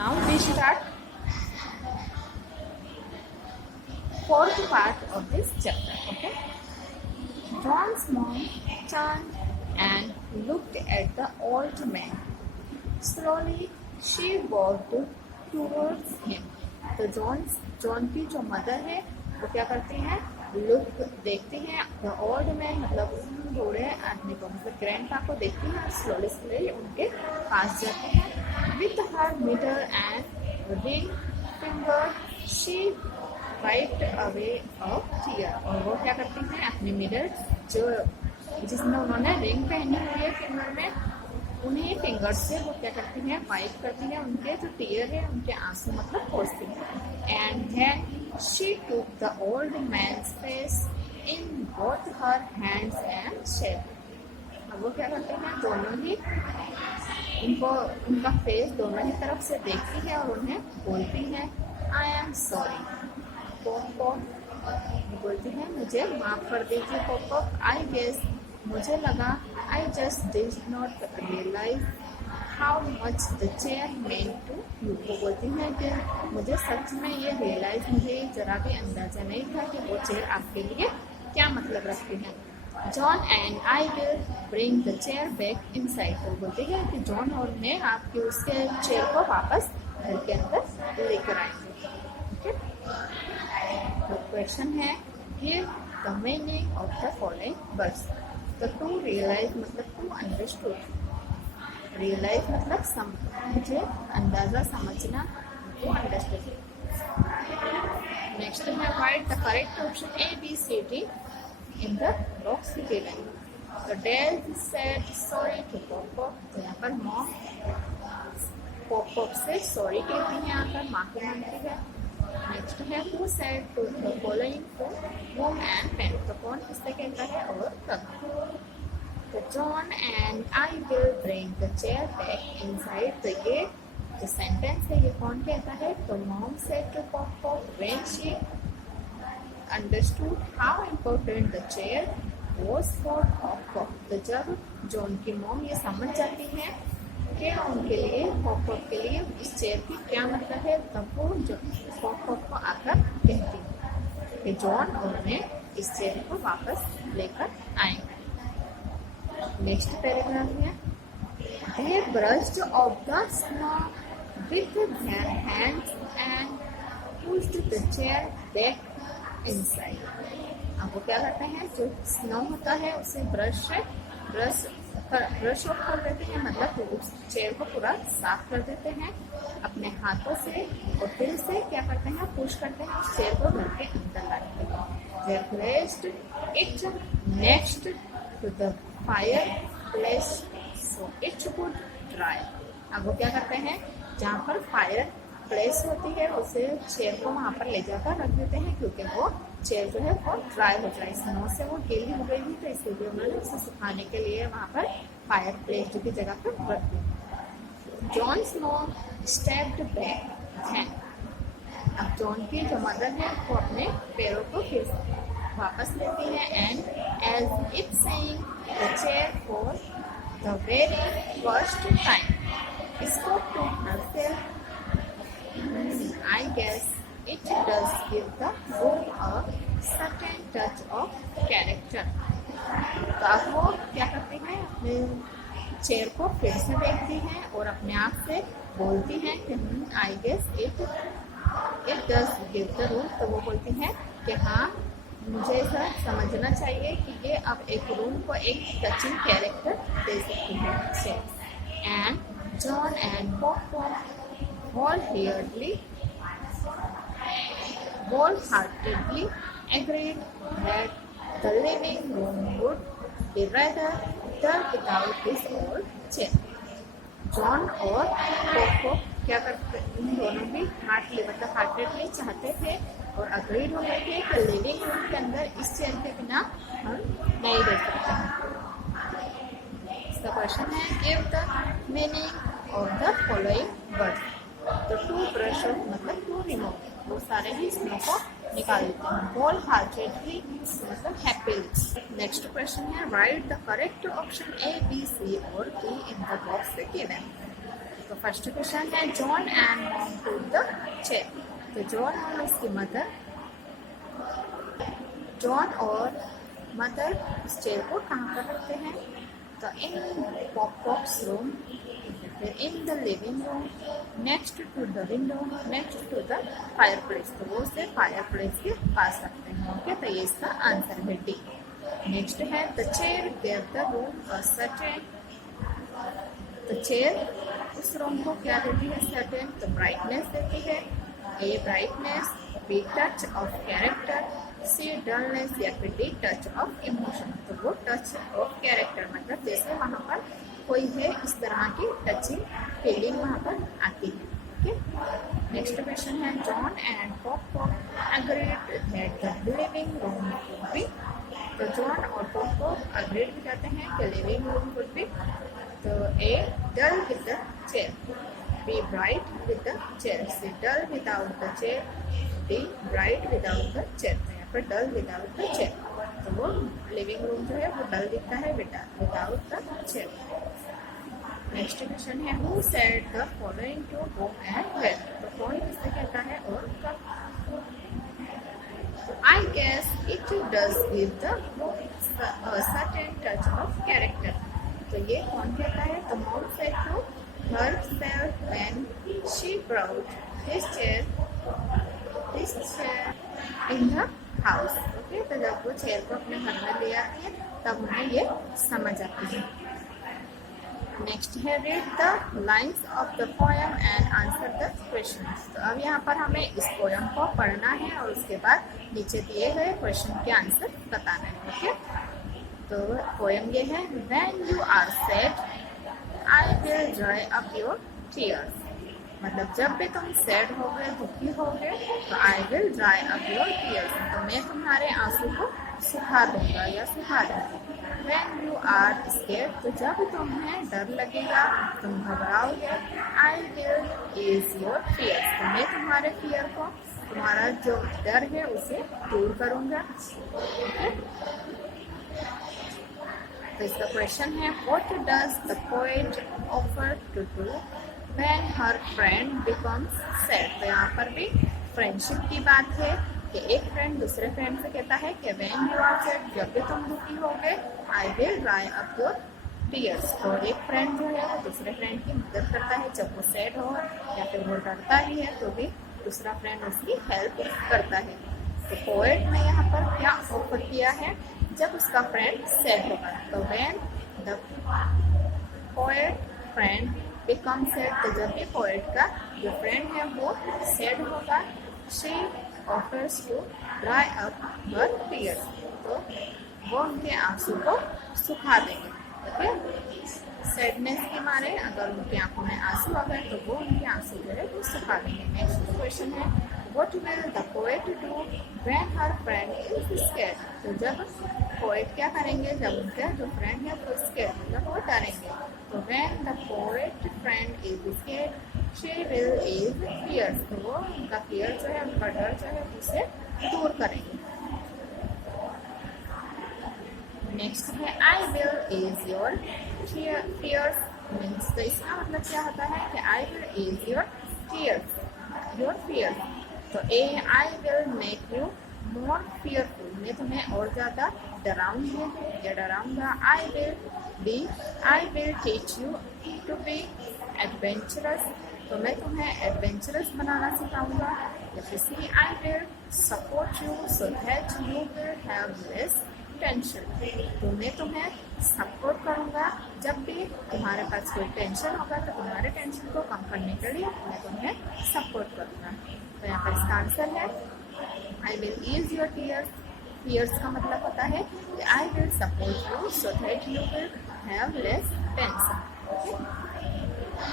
Now we start fourth part of this chapter. Okay. John's mom turned and looked at the old man. Slowly she walked towards him. तो John की जो mother है वो क्या करती हैं, look देखती हैं द ओल्ड मैन मतलब बूढ़े आदमी को मतलब ग्रैंडपा को देखती हैं और स्लोली उनके पास जाती हैं. With her middle and ring finger she wiped away a tear. और वो क्या करती हैं, अपनी मिडल जो जिसमें उन्होंने रिंग पहनी हुई है फिंगर में, उन्हीं फिंगर से वो क्या करती हैं, वाइप करती हैं उनके जो टीयर है उनके आंसू मतलब पोंछती हैं. And then she took the old man's face in both her hands and shed. अब वो क्या करते हैं, दोनों ही उनको उनका फेस दोनों ही तरफ से देखती है और उन्हें बोलती है आई एम सॉरी. पॉप बोलती है मुझे माफ कर दीजिए पॉप. आई गेस मुझे लगा I just did not realize how much the chair meant to you. वो बोलती है कि मुझे सच में ये रियलाइज, मुझे जरा भी अंदाजा नहीं था कि वो चेयर आपके लिए क्या मतलब रखती है. John and I will bring the chair back inside. वो बोलती है कि जॉन और मैं आपके उसके चेयर को वापस घर के अंदर लेकर आएंगे. ओके. तो क्वेश्चन है give the meaning of the following words. तो टू रियलाइज मतलब टू अंडरस्टूड. रियलाइज मतलब मुझे अंदाजा समझना, टू अंडरस्टूड. नेक्स्ट है write the correct option A B C D in the box given. तो dad said sorry to Pop. तो यहाँ पर मॉम पॉप से सॉरी कहती है, आकर माफी मांगती है. नेक्स्ट है who said to the following to whom and when. तो कौन किससे कहता है और कब. तो John and I will bring the chair back inside the gate. जो सेंटेंस है ये कौन कहता है, तो Mom said to Pop when she understood how important the chair was for Pop. तो जब जॉन की मॉम ये समझ जाती है कि उनके लिए पॉप के लिए इस चेयर की क्या मतलब है, तब वो पॉप को आकर कहती है कि जॉन और मैं इस चेयर को वापस लेकर आएंगे. नेक्स्ट पैराग्राफ है they brushed off the snow with their hands and pushed the chair back inside. अब वो क्या करते हैं, जो स्नो होता है उसे ब्रश ऑफ कर देते हैं, मतलब उस चेयर को पूरा साफ कर देते हैं अपने हाथों से और फिर से क्या करते हैं, पुश करते हैं उस चेयर को घर के अंदर लाने के लिए. They placed it next to the fireplace so it could dry. अब वो क्या करते हैं, जहाँ पर फायर प्लेस होती है उसे चेयर को वहाँ पर ले जाकर रख देते हैं क्योंकि वो चेयर जो है वो ड्राई हो जाए. स्नो से वो गीली हो गई थी तो इसलिए उन्होंने उसे सुखाने के लिए वहाँ पर फायर प्लेस की जगह पर रख दिया. जॉन स्नो स्टेप्ड बैक है. अब जॉन की जो मदर है वो अपने पैरों को फिर वापस लेती है and as if seeing the chair for the very first time spoke to herself I guess it does give the book a certain touch of character. तो अब वो क्या करती है, अपने चेयर को फिर से देखती है और अपने आप से बोलती है कि I guess it does give the rule. तो वो बोलती है कि हाँ मुझे ऐसा समझना चाहिए कि ये अब एक रूल को एक टचिंग कैरेक्टर दे सकती है. And John and pop wholeheartedly agreed that the living room would be rather dull without this old chair. John और पोको क्या करते, उन दोनों भी हार्टेडली चाहते थे और अग्रीड हो गए थे कि लिविंग रूम के अंदर इस चेयर के बिना हम नहीं रह सकते हैं. इसका क्वेश्चन है give the meaning of the following words. तो टू ब्रश ऑफ मतलब टू रिमूव, वो सारे ही स्नो को निकाल देते हैं. होल हार्टेडली मतलब हैप्पीली. नेक्स्ट क्वेश्चन है write the correct option A B C और D in the box given. तो फर्स्ट क्वेश्चन है John and Mom put the chair. तो जॉन और उसकी मदर, जॉन और मदर इस चेयर को कहाँ पर रखते हैं? तो in Pop's room, in the living room, next to the window, next to the fireplace. तो वो उसे फायर प्लेस के पास रखते हैं। ओके, तो ये इसका आंसर है डी। नेक्स्ट है the chair give the room a certain. तो चेयर उस रूम को क्या देती है? सर्टेन। तो ब्राइटनेस देती है। A brightness, B touch of character, C dullness या फिर डी टच ऑफ इमोशन। तो वो टच ऑफ कैरेक्टर मतलब जैसे वहाँ पर कोई है इस तरह की टचिंग फीलिंग वहाँ पर आती है। ओके, नेक्स्ट क्वेश्चन है John and Pop agreed that the living room would be. तो जॉन और पॉप एग्रीड भी कहते हैं कि लिविंग रूम वुड बी। तो A dull with the chair, B bright with the chair, C dull without the chair, D bright without the chair. तो यहाँ पर डल विदाउट द चेयर, तो वो लिविंग रूम जो है वो डल दिखता है without the chair. Next question है who said the following to whom and where. तो कौन किससे कहता है और कब? तो I guess it does give the certain touch of character. तो ये कौन कहता है? तो Mom said to herself when she brought this chair in the house. Okay, तो जब वो चेयर को अपने घर में ले आती है तब उन्हें ये समझ आती है। नेक्स्ट है read the lines of the poem and answer the questions. तो अब यहाँ पर हमें इस पोएम को पढ़ना है और उसके बाद नीचे दिए गए क्वेश्चन के आंसर बताना है। ओके, तो पोएम ये है when you are sad I will dry up your tears. मतलब जब भी तुम सैड हो गए, दुखी हो गए, तो आई will dry up your tears, तो मैं तुम्हारे आंसू को सुखा दूंगा या सुखा दूंगी। व्हेन यू आर स्केर्ड, तो जब तुम्हें डर लगेगा, तुम घबराओगे, I will ease your fears, तो मैं तुम्हारे फियर को, तुम्हारा जो डर है उसे दूर करूंगा। तो इसका क्वेश्चन है what does the poet offer to do when her friend becomes sad. तो यहाँ पर भी फ्रेंडशिप की बात है कि एक फ्रेंड दूसरे फ्रेंड से कहता है कि व्हेन यू आर सैड, जब भी तुम दुखी हो गए, आई will dry up your tears. तो एक फ्रेंड जो है वो दूसरे फ्रेंड की मदद करता है जब वो सैड हो या फिर वो डरता ही है तो भी दूसरा फ्रेंड उसकी हेल्प करता है। तो पोएट ने यहाँ पर क्या ऑफर किया है? जब उसका फ्रेंड सैड होगा, तो when the poet friend become sad, तो जब भी पोएट का जो फ्रेंड है वो सैड होगा, she offers to dry up her tears, तो वो उनके आंसू को सुखा देंगे। ओके, सैडनेस के मारे अगर उनकी आंखों में आंसू आ गए तो वो उनके आंसू जो है वो सुखा देंगे। नेक्स्ट क्वेश्चन है what will the poet do when her friend is scared. तो जब पोएट क्या करेंगे जब उनका जो फ्रेंड है वो स्कैर्ड मतलब वो डरेंगे, तो when the poet friend is scared she will ease fears, तो वो उनका फियर जो है, उनका डर जो है उसे दूर करेंगे। नेक्स्ट है I will ease your fears means, तो इसका मतलब क्या होता है कि I will ease your fears. तो A I will make you more fearful, मैं तुम्हें और ज़्यादा डराऊंगी या डराऊंगा। I will teach you to be adventurous, तो मैं तुम्हें एडवेंचरस बनाना सिखाऊंगा। या फिर C I will support you so that you will have less tension, तो मैं तुम्हें सपोर्ट करूंगा जब भी तुम्हारे पास कोई टेंशन होगा तो तुम्हारे टेंशन को कम करने के लिए मैं तुम्हें सपोर्ट करूंगा। तो यहाँ पर इसका आंसर है I will ease your tears का मतलब होता है कि I will support you so that you will have less tension.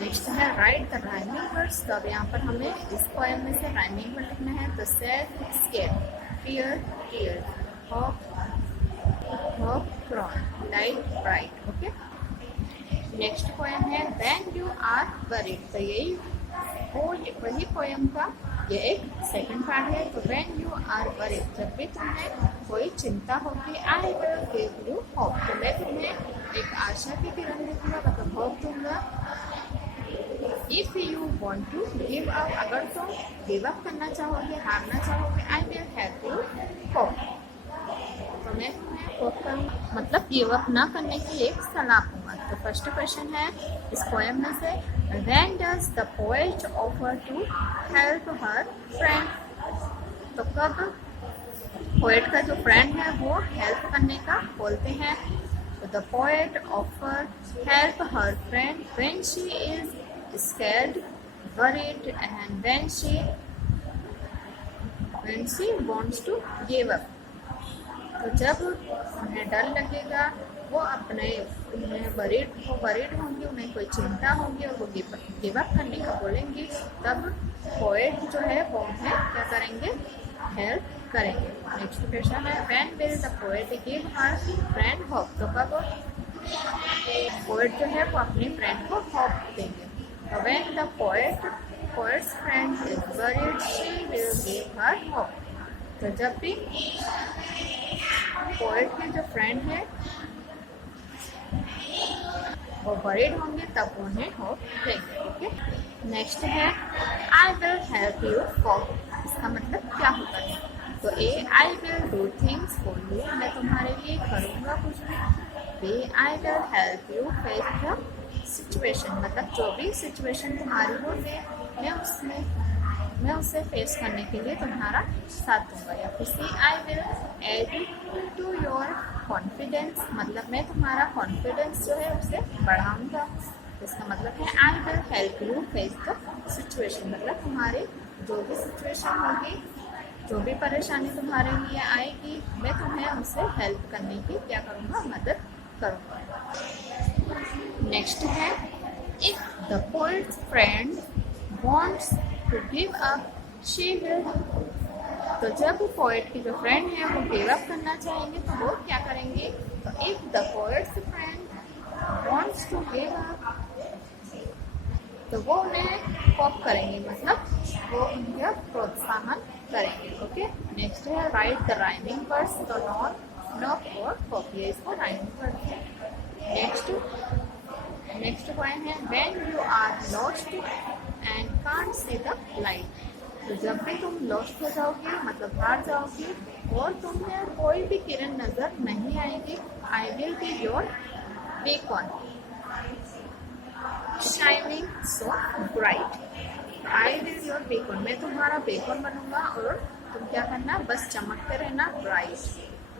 Next है राइट द राइमिंग वर्ड्स। तो अब यहाँ पर हमें इस पोएम में से राइमिंग वर्ड लिखना है। तो sad, scared, fear, tear, hope, crown, light, bright. Okay, next poem है व्हेन यू आर वरीड। तो यही वही पोएम का ये एक सेकंड पार्ट है। तो व्हेन यू आर वरीड, जब भी तुम्हें कोई चिंता होगी, I will give you hope, तो मैं तुम्हें एक आशा की किरण दूंगा, मतलब होप दूंगा। If you want to give up, अगर तुम गिव अप करना चाहोगे, हारना चाहोगे, I will help you cope, तो मैं तुम्हें कोप करूँगा, मतलब गिव अप ना करने के लिए एक सलाह दूंगा। तो फर्स्ट क्वेश्चन है इस पोएम में से, when does the poet offer to help her friend, तो कब पोएट का जो फ्रेंड है वो हेल्प करने का बोलते हैं। तो the poet offer help her friend when she is scared, worried, and when she wants to give up, तो जब उन्हें डर लगेगा, वो अपने वरीड होंगी, उन्हें कोई चिंता होगी और वो गिव अप करने का बोलेंगी, तब पोएट जो है वो उन्हें क्या करेंगे, हेल्प करेंगे। नेक्स्ट क्वेश्चन है, when will the poet give her friend hope, तो कब पोएट जो है वो अपने फ्रेंड को होप देंगे। तो when the poet's friend is worried, she will give her hope, तो जब भी पोएट के जो फ्रेंड है वो वरीड होंगे तब उन्हें होप देंगे। ओके, नेक्स्ट है I will help you cope, इसका मतलब क्या होता है, तो A I will do things for you, मैं तुम्हारे लिए करूँगा कुछ भी। B I will help you face the situation, मतलब जो भी सिचुएशन तुम्हारी हो मैं उससे फेस करने के लिए तुम्हारा साथ दूंगा। या फिर C I will add to your confidence, मतलब मैं तुम्हारा कॉन्फिडेंस जो है उसे बढ़ाऊंगा। इसका मतलब है I will help you face the situation, मतलब तुम्हारे जो भी सिचुएशन होगी, जो भी परेशानी तुम्हारे लिए आएगी, मैं तुम्हें उसे हेल्प करने की क्या करूँगा, मदद करूँगा। नेक्स्ट है, if the poet's friend wants to give up she will, तो जब पोएट की जो फ्रेंड है वो गिव अप करना चाहेंगे तो वो क्या करेंगे, तो if the poet's friend wants to give up, तो वो उन्हें कॉप करेंगे, मतलब वो उनका प्रोत्साहन करेंगे। ओके, नेक्स्ट है राइट द राइमिंग वर्ड्स, तो नॉट और कॉपी, इसको राइमिंग वर्ड है। नेक्स्ट पॉइंट है, when you are lost and can't see the light, तो जब भी तुम लॉस्ट हो जाओगे, मतलब हार जाओगे और तुम्हें कोई भी किरण नजर नहीं आएगी, I will be your Bacon shining so bright, I will your Bacon, मैं तुम्हारा बेकॉन बनूंगा और तुम क्या करना, बस चमकते रहना ब्राइट।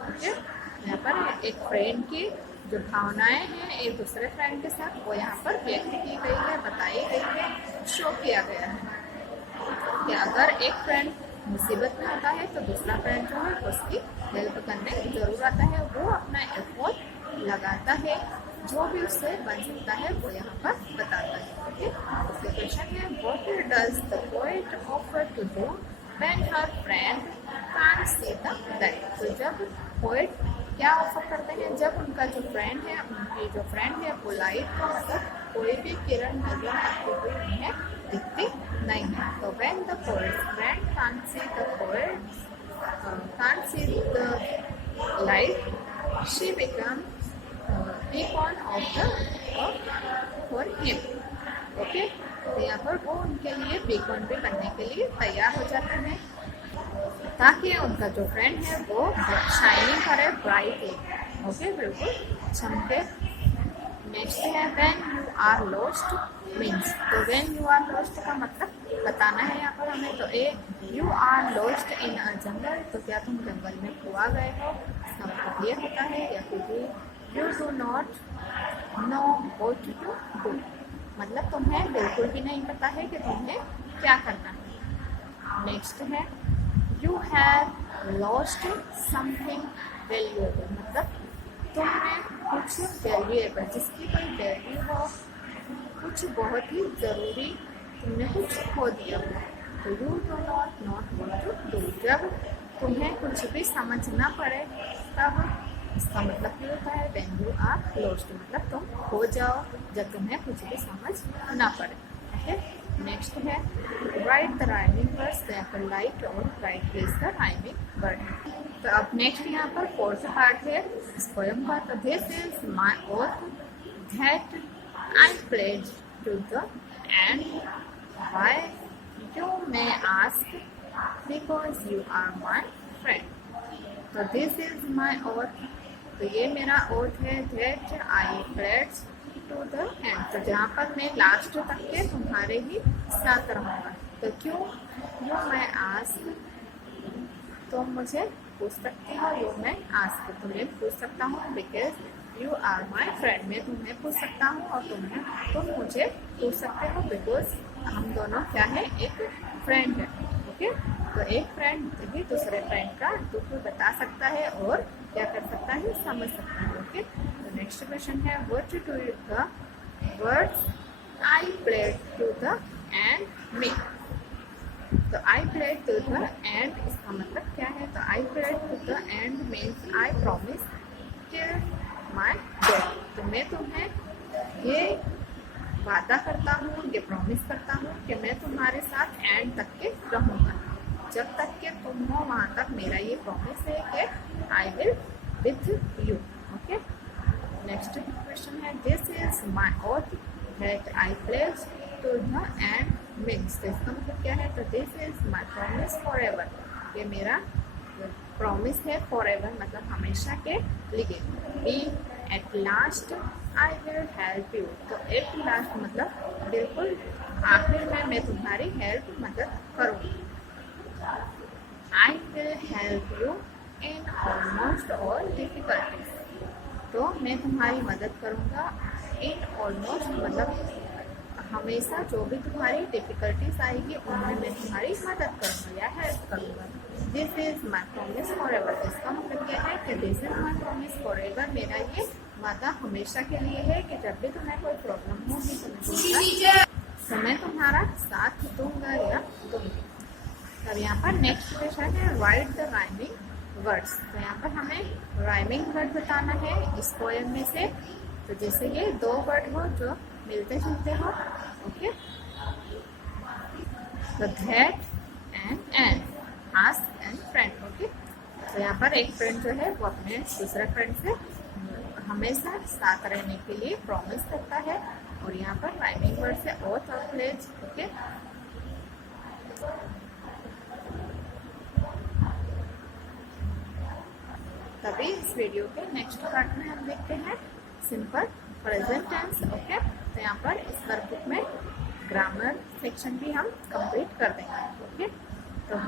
ओके, यहाँ पर एक फ्रेंड की जो भावनाएं हैं एक दूसरे फ्रेंड के साथ वो यहाँ पर व्यक्त की गई है, बताई गई है, शो किया गया है कि अगर एक फ्रेंड मुसीबत में होता है तो दूसरा फ्रेंड जो है उसकी हेल्प करने जरूर आता है, वो अपना एफर्ट लगाता है, जो भी उससे बन सकता है वो यहाँ पर बताता है। ओके, उसके क्वेश्चन है, what does the poet offer to do when her friend can't see the light, तो जब पोएट क्या ऑफर करते हैं, जब उनका जो फ्रेंड है, उनकी जो फ्रेंड है वो लाइट को, मतलब कोई भी किरण नजर आती हुई उन्हें दिखती नहीं है। तो when the poet's friend can't see the light she become beacon of the for him. Okay, तो यहाँ पर वो उनके लिए बीकॉन भी बनने के लिए तैयार हो जाते हैं ताकि उनका जो फ्रेंड है वो शाइनिंग करे ब्राइटली। ओके, बिल्कुल चमके। नेक्स्ट है, when you are lost means, तो व्हेन यू आर लॉस्ट का मतलब बताना है यहाँ पर हमें। तो A you are lost in a jungle, तो क्या तुम जंगल में खुआ गए हो, इसका मतलब ये होता है। या फिर you do not know what to do, मतलब तुम्हें बिल्कुल भी नहीं पता है कि तुम्हें क्या करना है। नेक्स्ट है, you have lost something valuable, मतलब तुमने कुछ वैल्यूएबल, जिसकी कोई वैल्यू हो, कुछ बहुत ही ज़रूरी तुमने कुछ खो दिया हो। तो you do not want to do, जब तुम्हें कुछ भी समझ ना पड़े तब इसका मतलब क्या होता है, व्हेन यू आर लॉस्ट, मतलब तुम खो जाओ जब तुम्हें कुछ भी समझ ना पड़े। ओके, नेक्स्ट है, राइट द राइमिंग वर्ड्स, तो लाइट और right place the rhyming word. तो अब नेक्स्ट यहाँ पर फोर्थ पार्ट है इस पोएम का। तो this is my oath that I pledge to the and why you may ask because you are my friend. तो this is my oath. तो ये मेरा oath है that I pledge to the end. तो जहाँ पर मैं लास्ट तक के तुम्हारे ही साथ रहूँगा. तो क्यों यू मैं आस्क, तुम मुझे पूछ सकती हो. यू मैं आस्क, तुम्हें पूछ सकता हूँ. Because you are my friend, मैं तुम्हें पूछ सकता हूँ और तुम मुझे पूछ सकते हो. बिकॉज हम दोनों क्या है, एक फ्रेंड है. ओके, तो एक फ्रेंड भी दूसरे फ्रेंड का दुख बता सकता है और क्या कर सकता है, समझ सकता है. ओके, तो नेक्स्ट क्वेश्चन है what do the words I pledge to the end mean. तो I pledge to the end इसका मतलब क्या है. तो I pledge to the end means I promise till my death. तो मैं तुम्हें ये वादा करता हूँ, ये प्रॉमिस करता हूँ कि मैं तुम्हारे साथ एंड तक के रहूँगा. जब तक के तुम हो वहाँ तक मेरा ये प्रॉमिस है कि I will with you. Okay, next question है this is my oath that I pledge to the end means. तो इसका मतलब क्या है. तो this is my promise forever. ये मेरा प्रॉमिस है फॉर एवर मतलब हमेशा के लिए. B at last I will help you. तो एट लास्ट मतलब बिल्कुल आखिर में मैं तुम्हारी हेल्प मदद करूँगी. I will help you in almost all difficulties. तो मैं तुम्हारी मदद करूँगा इन ऑलमोस्ट मतलब हमेशा जो भी तुम्हारी डिफिकल्टीज आएगी उनमें मैं तुम्हारी मदद करूँगा या हेल्प करूँगा. This is my promise for ever. इसका मतलब क्या है कि this is my promise for ever. मेरा ये वादा हमेशा के लिए है कि जब भी तुम्हें कोई प्रॉब्लम होगी तो मैं तुम्हारा साथ दूंगा या दूंगी. अब यहाँ पर नेक्स्ट क्वेश्चन है राइट द राइमिंग वर्ड्स. तो यहाँ पर हमें राइमिंग वर्ड बताना है इस पोएम में से. तो जैसे ये दो वर्ड हो जो मिलते जुलते हो. ओके, तो that and ask and friend. Okay, तो यहाँ पर एक फ्रेंड जो है वो अपने दूसरे फ्रेंड से हमेशा साथ रहने के लिए प्रॉमिस करता है. और यहाँ पर राइमिंग वर्ड से ओथ और प्लेज. ओके, तभी इस वीडियो के नेक्स्ट पार्ट में हम देखते हैं सिंपल प्रेजेंट टेंस. ओके, तो यहाँ पर इस वर्कबुक में ग्रामर सेक्शन भी हम कंप्लीट कर देंगे. ओके, तो